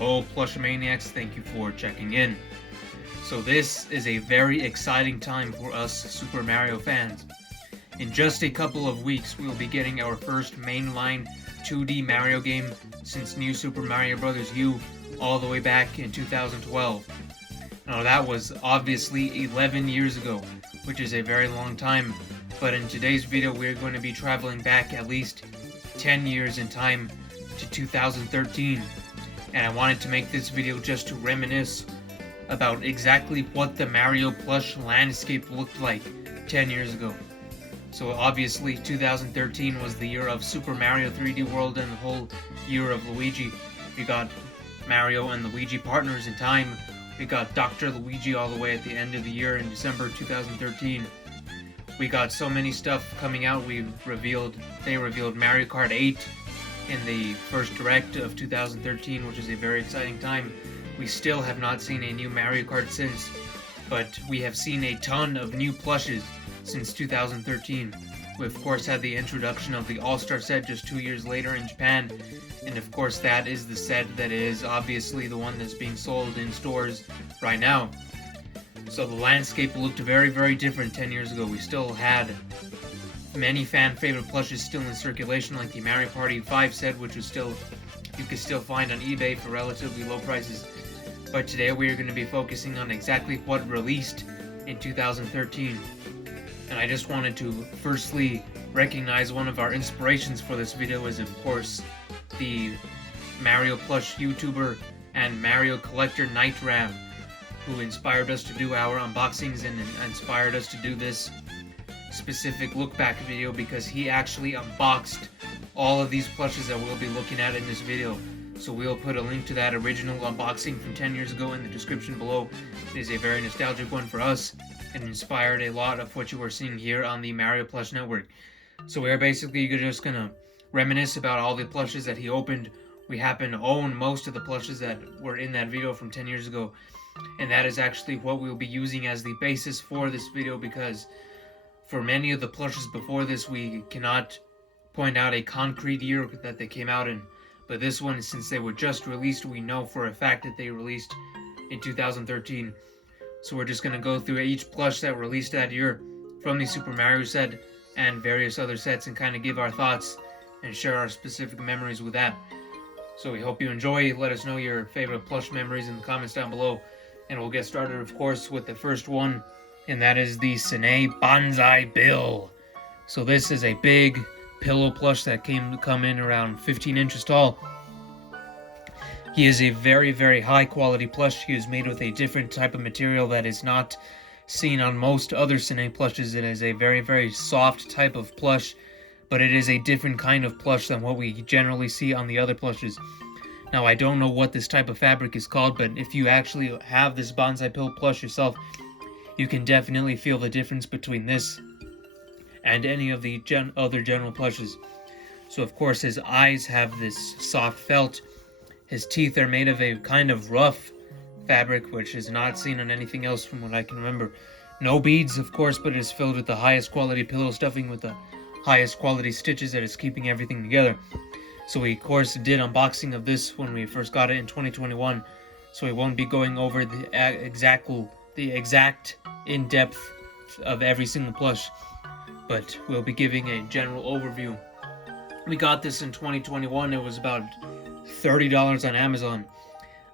Ho Plush Maniacs, thank you for checking in. So this is a very exciting time for us Super Mario fans. In just a couple of weeks, we will be getting our first mainline 2D Mario game since New Super Mario Bros. U all the way back in 2012. Now that was obviously 11 years ago, which is a very long time, but in today's video we're going to be traveling back at least 10 years in time to 2013. And I wanted to make this video just to reminisce about exactly what the Mario Plush landscape looked like 10 years ago. So obviously 2013 was the year of Super Mario 3D World and the whole year of Luigi. We got Mario and Luigi partners in time. We got Dr. Luigi all the way at the end of the year in December 2013. We got so many stuff coming out. They revealed Mario Kart 8 in the first direct of 2013, which is a very exciting time. We still have not seen a new Mario Kart since, but we have seen a ton of new plushes since 2013. We of course had the introduction of the All-Star set just 2 years later in Japan, and of course that is the set that is obviously the one that's being sold in stores right now. So the landscape looked very, very different 10 years ago. We still had many fan favorite plushes still in circulation, like the Mario Party 5 set, which was you could still find on eBay for relatively low prices. But today we are going to be focusing on exactly what released in 2013. And I just wanted to firstly recognize one of our inspirations for this video is of course the Mario Plush YouTuber and Mario collector Nightram, who inspired us to do our unboxings and inspired us to do this specific look back video, because he actually unboxed all of these plushes that we'll be looking at in this video. So we'll put a link to that original unboxing from 10 years ago in the description below. It is a very nostalgic one for us and inspired a lot of what you are seeing here on the Mario Plush Network. So we're basically just gonna reminisce about all the plushes that he opened. We happen to own most of the plushes that were in that video from 10 years ago, and that is actually what we'll be using as the basis for this video, because for many of the plushes before this we cannot point out a concrete year that they came out in. But this one, since they were just released, we know for a fact that they released in 2013. So we're just going to go through each plush that released that year from the Super Mario set and various other sets and kind of give our thoughts and share our specific memories with that. So we hope you enjoy. Let us know your favorite plush memories in the comments down below. And we'll get started, of course, with the first one, and that is the Cine Bonsai Bill. So this is a big pillow plush that come in around 15 inches tall. He is a very, very high quality plush. He is made with a different type of material that is not seen on most other Cine plushes. It is a very, very soft type of plush, but it is a different kind of plush than what we generally see on the other plushes. Now, I don't know what this type of fabric is called, but if you actually have this Bonsai Bill plush yourself, you can definitely feel the difference between this and any of the other general plushes. So of course his eyes have this soft felt. His teeth are made of a kind of rough fabric, which is not seen on anything else from what I can remember. No beads, of course, but it is filled with the highest quality pillow stuffing with the highest quality stitches that is keeping everything together. So we of course did unboxing of this when we first got it in 2021. So we won't be going over the exact in-depth of every single plush, but we'll be giving a general overview. We got this in 2021. It was about $30 on Amazon.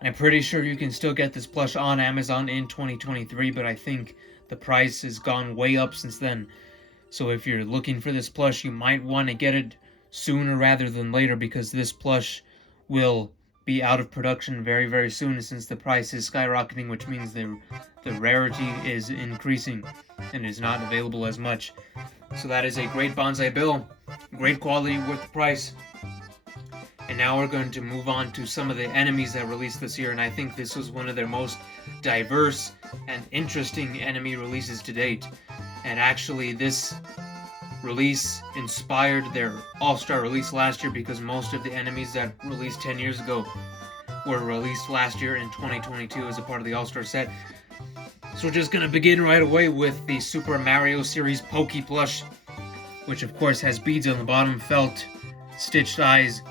I'm pretty sure you can still get this plush on Amazon in 2023, but I think the price has gone way up since then. So if you're looking for this plush, you might want to get it sooner rather than later, because this plush will be out of production very, very soon, since the price is skyrocketing, which means the rarity is increasing and is not available as much. So that is a great Bonsai Bill, great quality, worth the price. And now we're going to move on to some of the enemies that released this year, and I think this was one of their most diverse and interesting enemy releases to date. And actually this release inspired their All-Star release last year, because most of the enemies that released 10 years ago were released last year in 2022 as a part of the All-Star set. So we're just going to begin right away with the Super Mario series Pokey plush, which of course has beads on the bottom, felt, stitched eyes,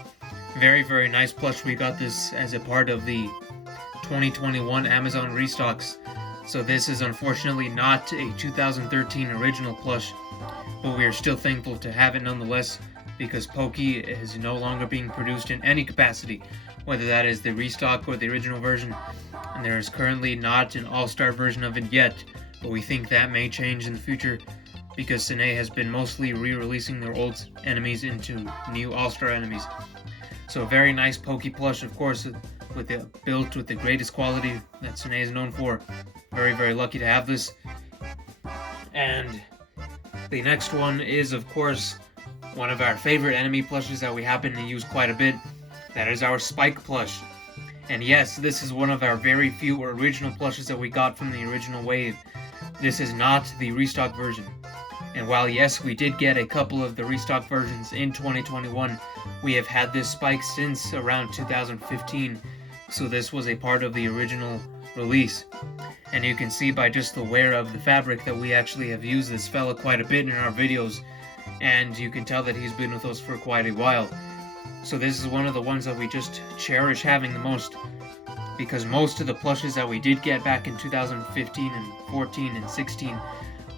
Very, very nice plush. We got this as a part of the 2021 Amazon restocks. So this is unfortunately not a 2013 original plush, but we are still thankful to have it nonetheless, because Pokey is no longer being produced in any capacity, whether that is the restock or the original version, and there is currently not an all-star version of it yet, but we think that may change in the future, because Sine has been mostly re-releasing their old enemies into new all-star enemies. So a very nice Pokey plush, of course, built with the greatest quality that Sine is known for. Very, very lucky to have this. And the next one is, of course, one of our favorite enemy plushes that we happen to use quite a bit. That is our Spike plush. And yes, this is one of our very few original plushes that we got from the original wave. This is not the restock version. And while yes, we did get a couple of the restock versions in 2021, we have had this Spike since around 2015. So this was a part of the original release. And you can see by just the wear of the fabric that we actually have used this fella quite a bit in our videos. And you can tell that he's been with us for quite a while. So this is one of the ones that we just cherish having the most, because most of the plushes that we did get back in 2015 and 14 and 16,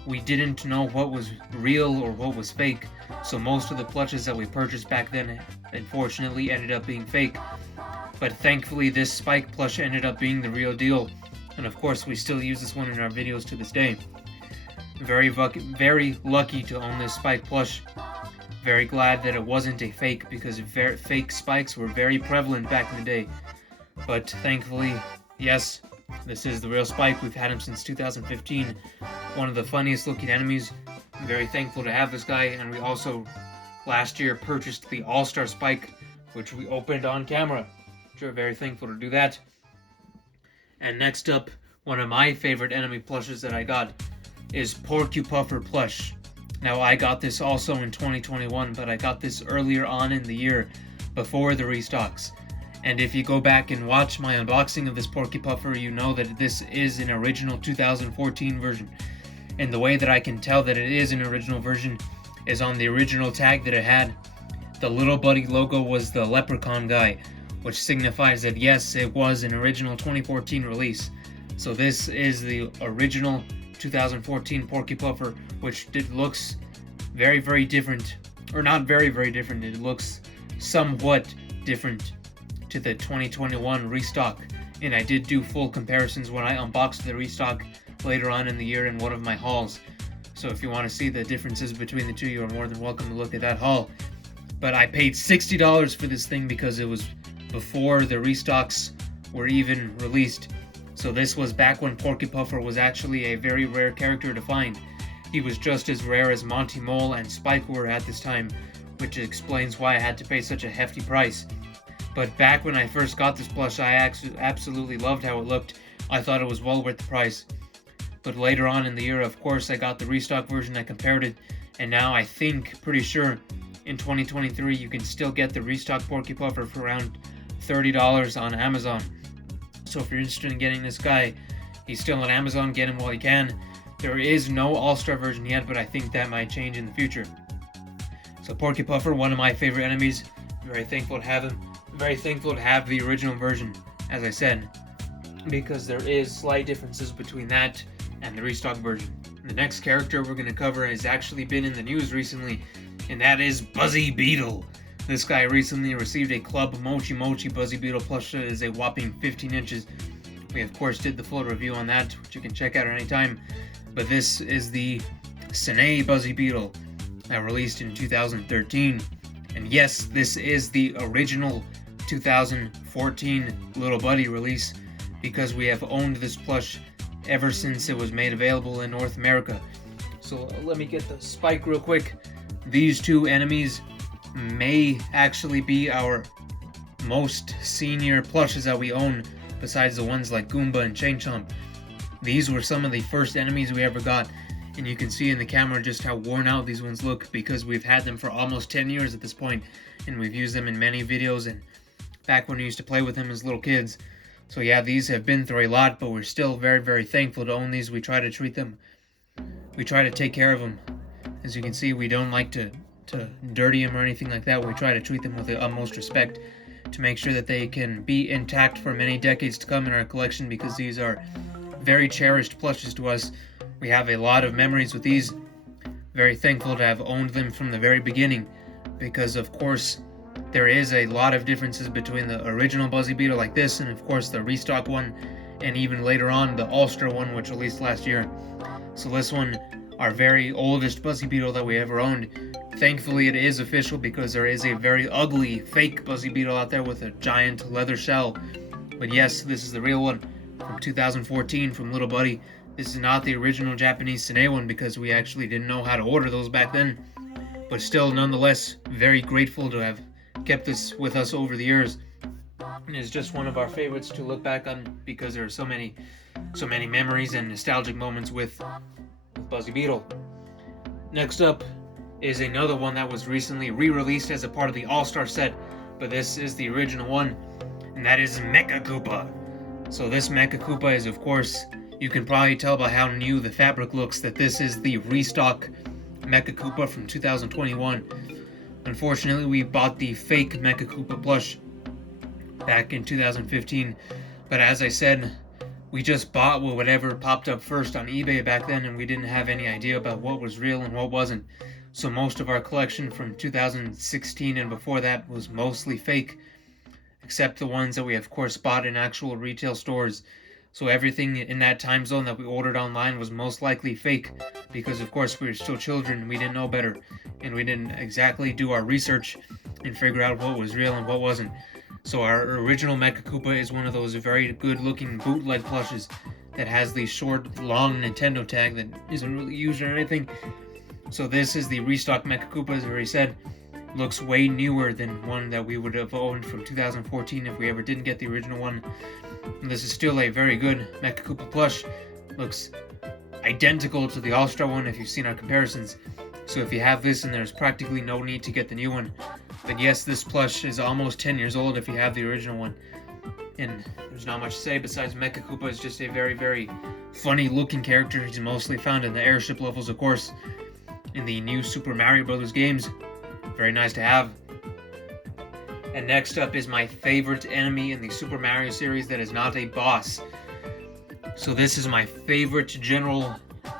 we didn't know what was real or what was fake. So most of the plushes that we purchased back then unfortunately ended up being fake. But thankfully this Spike plush ended up being the real deal, and of course we still use this one in our videos to this day. Very lucky to own this Spike plush. Very glad that it wasn't a fake, because fake spikes were very prevalent back in the day. But thankfully, yes, this is the real Spike. We've had him since 2015. One of the funniest looking enemies. I'm very thankful to have this guy, and we also last year purchased the All-Star Spike, which we opened on camera. We're very thankful to do that. And next up, one of my favorite enemy plushes that I got is Porcupuffer plush. Now I got this also in 2021, but I got this earlier on in the year, before the restocks. And if you go back and watch my unboxing of this Porcupuffer, you know that this is an original 2014 version. And the way that I can tell that it is an original version is on the original tag that it had. The little buddy logo was the leprechaun guy, which signifies that yes, it was an original 2014 release. So this is the original 2014 Porcupuffer, which looks very, very different, or not very, very different. It looks somewhat different to the 2021 restock, and I did do full comparisons when I unboxed the restock later on in the year in one of my hauls. So if you want to see the differences between the two, you are more than welcome to look at that haul. But I paid $60 for this thing because it was before the restocks were even released. So this was back when Porcupuffer was actually a very rare character to find. He was just as rare as Monty Mole and Spike were at this time, which explains why I had to pay such a hefty price. But back when I first got this plush, I absolutely loved how it looked. I thought it was well worth the price. But later on in the year, of course, I got the restock version, I compared it, and now I think, pretty sure, in 2023 you can still get the restock Porcupuffer for around $30 on Amazon. So if you're interested in getting this guy, he's still on Amazon, get him while you can. There is no all-star version yet, but I think that might change in the future. So Porcupuffer, one of my favorite enemies. Very thankful to have him. Very thankful to have the original version, as I said, because there is slight differences between that and the restock version. The next character we're going to cover has actually been in the news recently, and that is Buzzy Beetle. This guy recently received a Club Mochi Mochi Buzzy Beetle plush that is a whopping 15 inches. We of course did the full review on that, which you can check out at any time. But this is the Sine Buzzy Beetle that released in 2013. And yes, this is the original 2014 Little Buddy release, because we have owned this plush ever since it was made available in North America. So let me get the Spike real quick. These two enemies may actually be our most senior plushes that we own, besides the ones like Goomba and Chain Chomp. These were some of the first enemies we ever got, and you can see in the camera just how worn out these ones look, because we've had them for almost 10 years at this point, and we've used them in many videos and back when we used to play with them as little kids. So yeah, these have been through a lot, but we're still very, very thankful to own these. We try to treat them, we try to take care of them. As you can see, we don't like to dirty them or anything like that. We try to treat them with the utmost respect. to make sure that they can be intact for many decades to come in our collection, because these are very cherished plushes to us. We have a lot of memories with these. Very thankful to have owned them from the very beginning, because of course there is a lot of differences between the original Buzzy Beetle like this and of course the restock one, and even later on the All-Star one, which released last year. So this one, our very oldest Buzzy Beetle that we ever owned. Thankfully it is official, because there is a very ugly fake Buzzy Beetle out there with a giant leather shell. But yes, this is the real one from 2014 from Little Buddy. This is not the original Japanese Sine one, because we actually didn't know how to order those back then. But still, nonetheless, very grateful to have kept this with us over the years. And it's just one of our favorites to look back on, because there are so many memories and nostalgic moments with Buzzy Beetle. Next up is another one that was recently re-released as a part of the All-Star set, but this is the original one, and that is Mecha Koopa. So this Mecha Koopa is, of course, you can probably tell by how new the fabric looks that this is the restock Mecha Koopa from 2021. Unfortunately, we bought the fake Mecha Koopa plush back in 2015, but as I said, we just bought whatever popped up first on eBay back then, and we didn't have any idea about what was real and what wasn't. So most of our collection from 2016 and before that was mostly fake, except the ones that we of course bought in actual retail stores. So everything in that time zone that we ordered online was most likely fake, because of course we were still children, we didn't know better, and we didn't exactly do our research and figure out what was real and what wasn't. So our original Mecha Koopa is one of those very good looking bootleg plushes that has the short, long Nintendo tag that isn't really used or anything. So this is the restock Mecha Koopa, as I already said. Looks way newer than one that we would have owned from 2014 if we ever didn't get the original one. And this is still a very good Mecha Koopa plush. Looks identical to the All-Star one if you've seen our comparisons. So if you have this, and there's practically no need to get the new one. But yes, this plush is almost 10 years old if you have the original one. And there's not much to say besides Mecha Koopa is just a very, very funny looking character. He's mostly found in the airship levels, of course, in the new Super Mario Bros. Games. Very nice to have. And next up is my favorite enemy in the Super Mario series that is not a boss. So this is my favorite general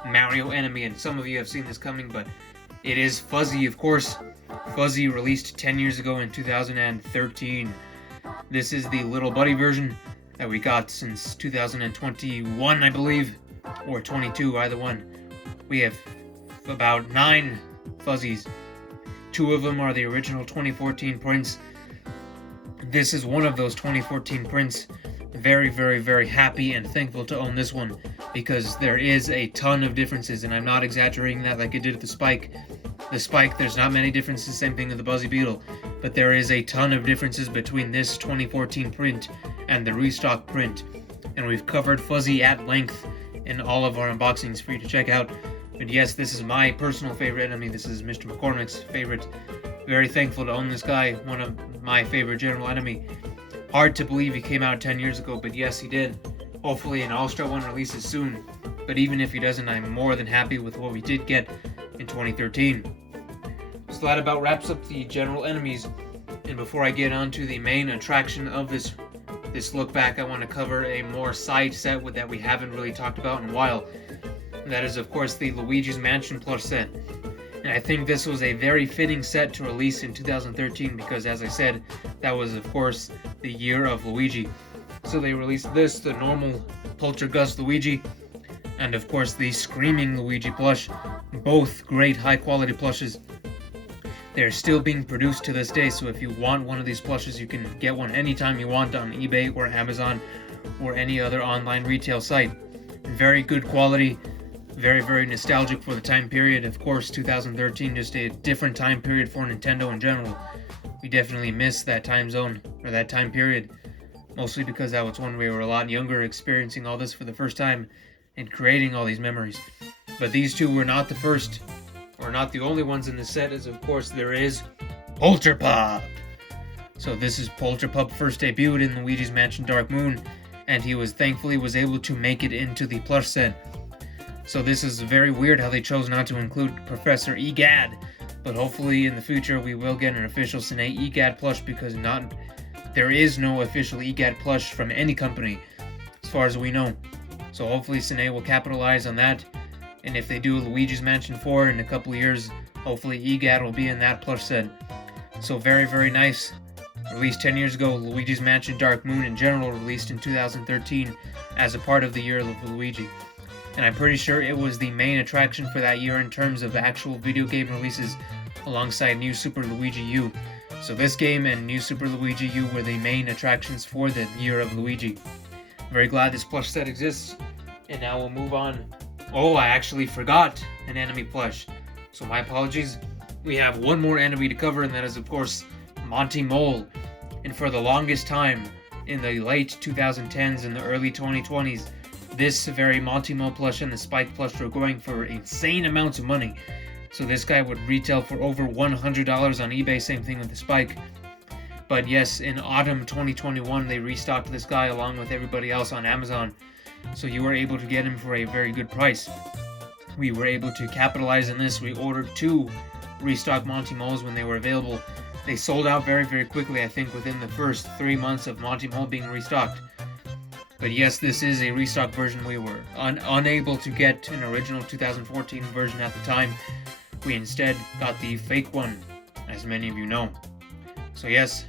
Mario enemy, and some of you have seen this coming, but it is Fuzzy, of course. Fuzzy released 10 years ago in 2013. This is the Little Buddy version that we got since 2021, I believe, or 22, either one. We have about 9 Fuzzies. 2 of them are the original 2014 prints. This is one of those 2014 prints. Very, very, very happy and thankful to own this one, because there is a ton of differences, and I'm not exaggerating that like I did with the Spike. The Spike, there's not many differences, same thing with the Buzzy Beetle, but there is a ton of differences between this 2014 print and the restock print, and we've covered Fuzzy at length in all of our unboxings for you to check out. But yes, this is my personal favorite enemy. This is Mr. McCormick's favorite. Very thankful to own this guy, one of my favorite general enemy. Hard to believe he came out 10 years ago, but yes, he did. Hopefully an All-Star one releases soon. But even if he doesn't, I'm more than happy with what we did get in 2013. So that about wraps up the general enemies. And before I get on to the main attraction of this look back, I want to cover a more side set that we haven't really talked about in a while. And that is, of course, the Luigi's Mansion plush set. And I think this was a very fitting set to release in 2013 because, as I said, that was, of course, the year of Luigi. So they released this, the normal Poltergust Luigi, and of course the Screaming Luigi plush. Both great high-quality plushes. They're still being produced to this day, so if you want one of these plushes, you can get one anytime you want on eBay or Amazon or any other online retail site. Very good quality. Very, very nostalgic for the time period. Of course, 2013, just a different time period for Nintendo in general. We definitely miss that time zone, or that time period. Mostly because that was when we were a lot younger, experiencing all this for the first time, and creating all these memories. But these two were not the first, or not the only ones in the set, as of course there is Polterpup! So this is Polterpup first debuted in Luigi's Mansion Dark Moon, and he thankfully was able to make it into the plush set. So this is very weird how they chose not to include Professor Egad, but hopefully in the future we will get an official Sine Egad plush, because there is no official EGAT plush from any company, as far as we know. So hopefully Sine will capitalize on that. And if they do Luigi's Mansion 4 in a couple of years, hopefully EGAT will be in that plush set. So very, very nice. Released 10 years ago, Luigi's Mansion Dark Moon in general released in 2013 as a part of the Year of Luigi. And I'm pretty sure it was the main attraction for that year in terms of actual video game releases alongside New Super Luigi U. So this game and New Super Luigi U were the main attractions for the Year of Luigi. Very glad this plush set exists. And now we'll move on. Oh, I actually forgot an enemy plush. So my apologies. We have one more enemy to cover, and that is of course Monty Mole. And for the longest time, in the late 2010s and the early 2020s, this very Monty Mole plush and the Spike plush were going for insane amounts of money. So this guy would retail for over $100 on eBay, same thing with the Spike. But yes, in autumn 2021, they restocked this guy along with everybody else on Amazon. So you were able to get him for a very good price. We were able to capitalize on this. We ordered 2 restock Monty Moles when they were available. They sold out very, very quickly, I think within the first 3 months of Monty Mole being restocked. But yes, this is a restock version. We were unable to get an original 2014 version at the time. We instead got the fake one, as many of you know. So yes,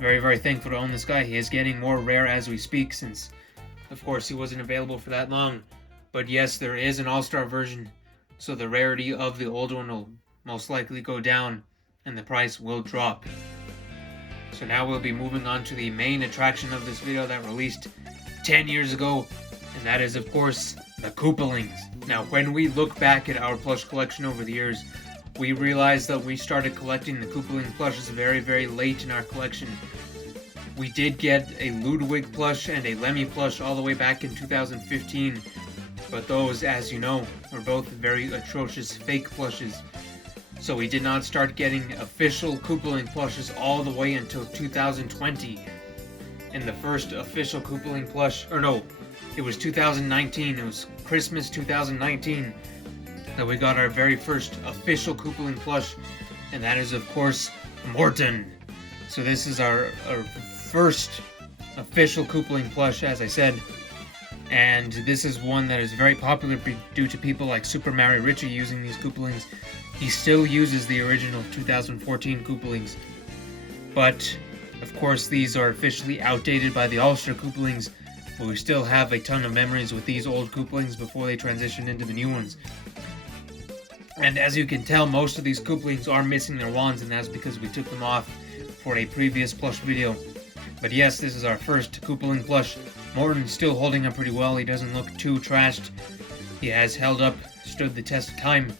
very, very thankful to own this guy. He is getting more rare as we speak, since of course he wasn't available for that long. But yes, there is an all-star version, so the rarity of the old one will most likely go down and the price will drop. So now we'll be moving on to the main attraction of this video that released 10 years ago, and that is of course the Koopalings. Now when we look back at our plush collection over the years, we realized that we started collecting the Koopaling plushes very, very late in our collection. We did get a Ludwig plush and a Lemmy plush all the way back in 2015, but those, as you know, were both very atrocious fake plushes. So we did not start getting official Koopaling plushes all the way until 2020. And the first official Koopaling plush, or no, it was 2019, it was Christmas 2019, that we got our very first official Koopaling plush, and that is of course Morton. So this is our first official Koopaling plush, as I said, and this is one that is very popular due to people like Super Mario Richie using these Koopalings. He still uses the original 2014 Koopalings, but of course these are officially outdated by the All-Star Koopalings, but we still have a ton of memories with these old Koopalings before they transitioned into the new ones. And as you can tell, most of these Koopalings are missing their wands, and that's because we took them off for a previous plush video. But yes, this is our first Koopaling plush. Morton's still holding up pretty well. He doesn't look too trashed. He has held up, stood the test of time.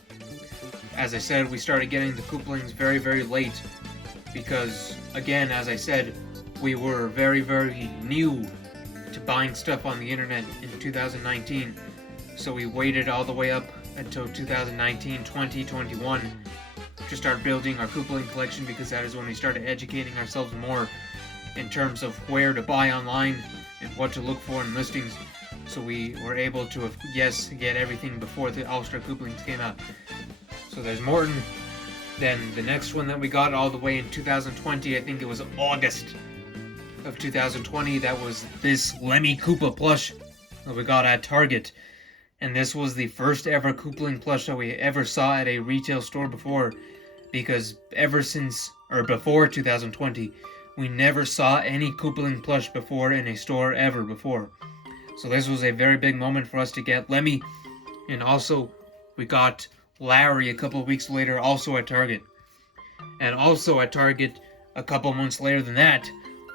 As I said, we started getting the Koopalings very, very late because, again, as I said, we were very, very new to buying stuff on the internet in 2019. So we waited all the way up until 2019, 2021 to start building our Koopaling collection, because that is when we started educating ourselves more in terms of where to buy online and what to look for in listings. So we were able to, yes, get everything before the All-Star Koopalings came out. So there's Morton. Then the next one that we got all the way in 2020, I think it was August of 2020, that was this Lemmy Koopa plush that we got at Target. And this was the first ever Koopaling plush that we ever saw at a retail store before, because ever since, or before 2020, we never saw any Koopaling plush before in a store ever before. So this was a very big moment for us to get Lemmy, and also we got Larry a couple of weeks later, also at Target. And also at Target a couple months later than that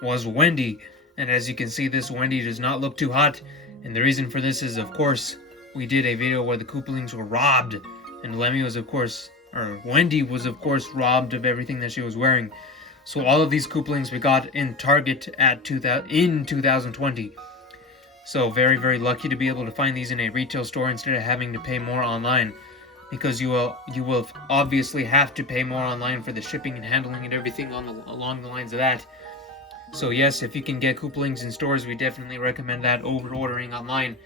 was Wendy. And as you can see, this Wendy does not look too hot, and the reason for this is, of course, we did a video where the Koopalings were robbed, and Lemmy was, of course, or Wendy was, of course, robbed of everything that she was wearing. So all of these Koopalings we got in Target at in 2020. So very, very lucky to be able to find these in a retail store instead of having to pay more online, because you will obviously have to pay more online for the shipping and handling and everything along the lines of that. So yes, if you can get Koopalings in stores, we definitely recommend that over ordering online.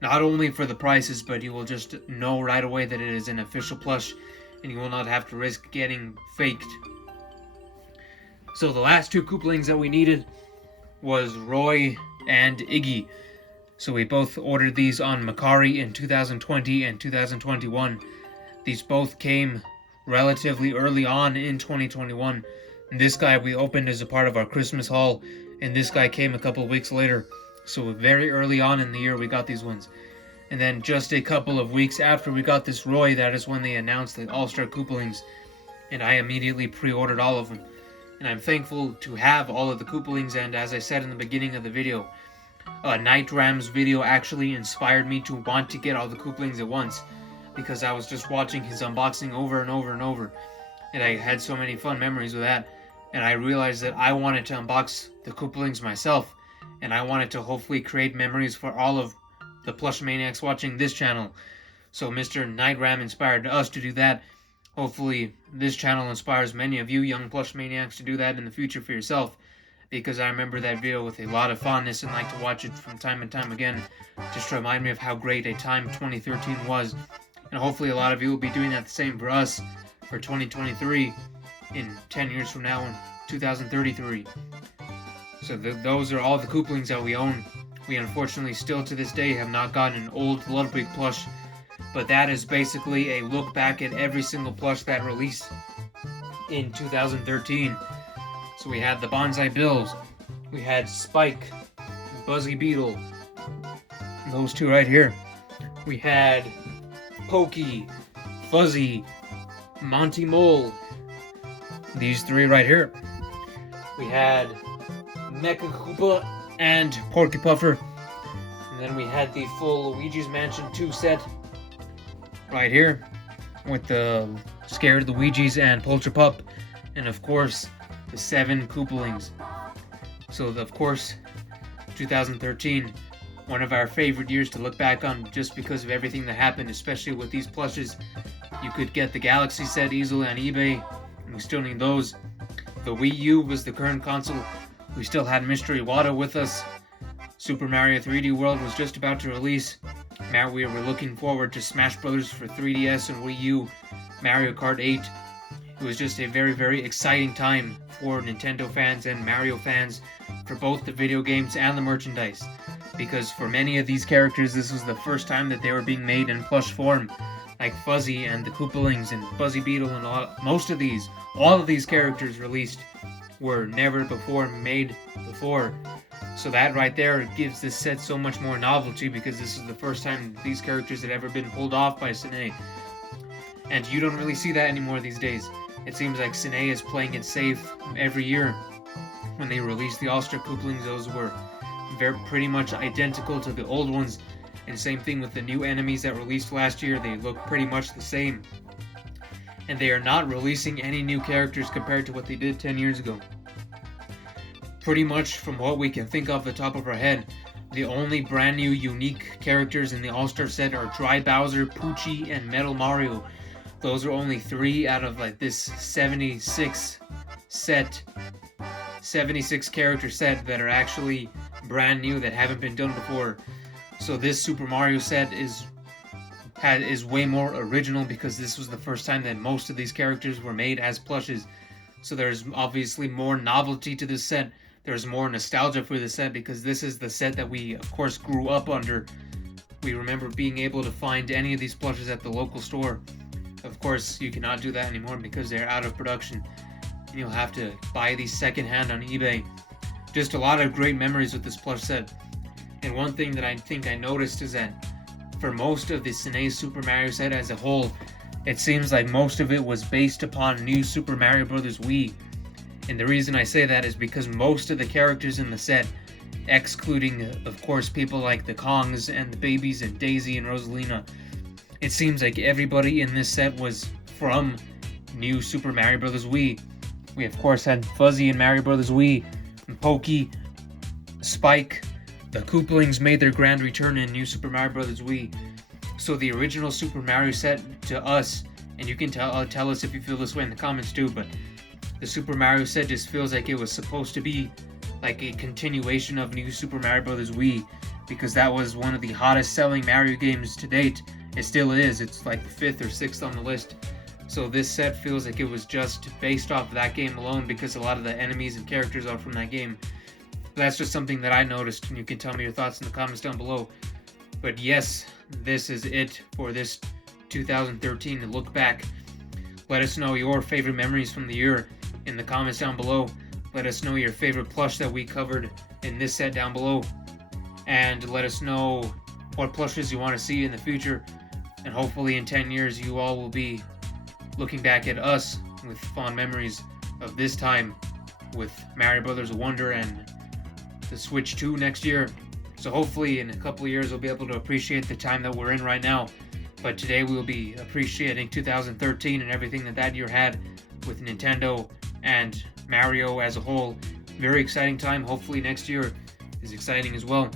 Not only for the prices, but you will just know right away that it is an official plush, and you will not have to risk getting faked. So the last 2 Koopalings that we needed was Roy and Iggy. So we both ordered these on Macari in 2020 and 2021. These both came relatively early on in 2021. And this guy we opened as a part of our Christmas haul, and this guy came a couple weeks later. So very early on in the year we got these ones. And then just a couple of weeks after we got this Roy, that is when they announced the All-Star Koopalings. And I immediately pre-ordered all of them. And I'm thankful to have all of the Koopalings, and as I said in the beginning of the video, Night Ram's video actually inspired me to want to get all the Koopalings at once, because I was just watching his unboxing over and over and over, and I had so many fun memories with that, and I realized that I wanted to unbox the Koopalings myself, and I wanted to hopefully create memories for all of the plush maniacs watching this channel. So Mr. Night Ram inspired us to do that. Hopefully this channel inspires many of you young plush maniacs to do that in the future for yourself, because I remember that video with a lot of fondness and like to watch it from time and time again, just to remind me of how great a time 2013 was. And hopefully a lot of you will be doing that the same for us for 2023 in 10 years from now in 2033. So those are all the Koopalings that we own. We unfortunately still to this day have not gotten an old Ludwig plush, but that is basically a look back at every single plush that released in 2013. So we had the Bonsai Bills, we had Spike, Buzzy Beetle, those two right here. We had Pokey, Fuzzy, Monty Mole, these three right here. We had Mecha Koopa and Porky Puffer. And then we had the full Luigi's Mansion 2 set right here with the Scared Luigi's and Polterpup, and of course the 7 Koopalings. So of course 2013, one of our favorite years to look back on just because of everything that happened, especially with these plushes. You could get the Galaxy set easily on eBay, and we still need those. The Wii U was the current console. We still had Mystery Iwata with us. Super Mario 3D World was just about to release. We were looking forward to Smash Bros. For 3DS and Wii U, Mario Kart 8. It was just a very, very exciting time for Nintendo fans and Mario fans for both the video games and the merchandise. Because for many of these characters, this was the first time that they were being made in plush form. Like Fuzzy and the Koopalings and Buzzy Beetle and all of these characters released were never before made before. So that right there gives this set so much more novelty, because this is the first time these characters had ever been pulled off by Sine. And you don't really see that anymore these days. It seems like Sine is playing it safe every year. When they released the All-Star Koopalings, those were pretty much identical to the old ones. And same thing with the new enemies that released last year, they look pretty much the same. And they are not releasing any new characters compared to what they did 10 years ago. Pretty much from what we can think off the top of our head, the only brand new unique characters in the All-Star set are Dry Bowser, Poochie, and Metal Mario. Those are only 3 out of like this 76 character set that are actually brand new, that haven't been done before. So this Super Mario set is way more original, because this was the first time that most of these characters were made as plushes. So there's obviously more novelty to this set. There's more nostalgia for this set, because this is the set that we, of course, grew up under. We remember being able to find any of these plushes at the local store. Of course, you cannot do that anymore because they're out of production. And you'll have to buy these secondhand on eBay. Just a lot of great memories with this plush set. And one thing that I think I noticed is that for most of the Sine Super Mario set as a whole, it seems like most of it was based upon New Super Mario Bros. Wii. And the reason I say that is because most of the characters in the set, excluding, of course, people like the Kongs and the Babies and Daisy and Rosalina, it seems like everybody in this set was from New Super Mario Bros. Wii. We, of course, had Fuzzy in Mario Bros. Wii, and Pokey, Spike. The Koopalings made their grand return in New Super Mario Bros. Wii. So the original Super Mario set to us, and you can tell us if you feel this way in the comments too, but the Super Mario set just feels like it was supposed to be like a continuation of New Super Mario Bros. Wii, because that was one of the hottest selling Mario games to date. It still is. It's like the 5th or 6th on the list. So this set feels like it was just based off of that game alone, because a lot of the enemies and characters are from that game. that's just something that I noticed, and you can tell me your thoughts in the comments down below. But yes, this is it for this 2013 look back. Let us know your favorite memories from the year in the comments down below. Let us know your favorite plush that we covered in this set down below. And let us know what plushes you want to see in the future. And hopefully in 10 years you all will be looking back at us with fond memories of this time with Mario Brothers Wonder and the Switch 2 next year. So hopefully in a couple of years we'll be able to appreciate the time that we're in right now. But today we'll be appreciating 2013 and everything that year had with Nintendo and Mario as a whole. Very exciting time. Hopefully next year is exciting as well.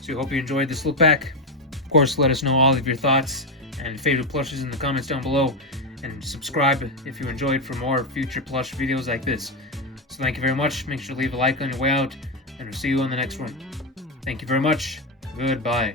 So I hope you enjoyed this look back. Of course, let us know all of your thoughts and favorite plushes in the comments down below. And subscribe if you enjoyed for more future plush videos like this. So thank you very much. Make sure to leave a like on your way out. And we'll see you on the next one. Thank you very much. Goodbye.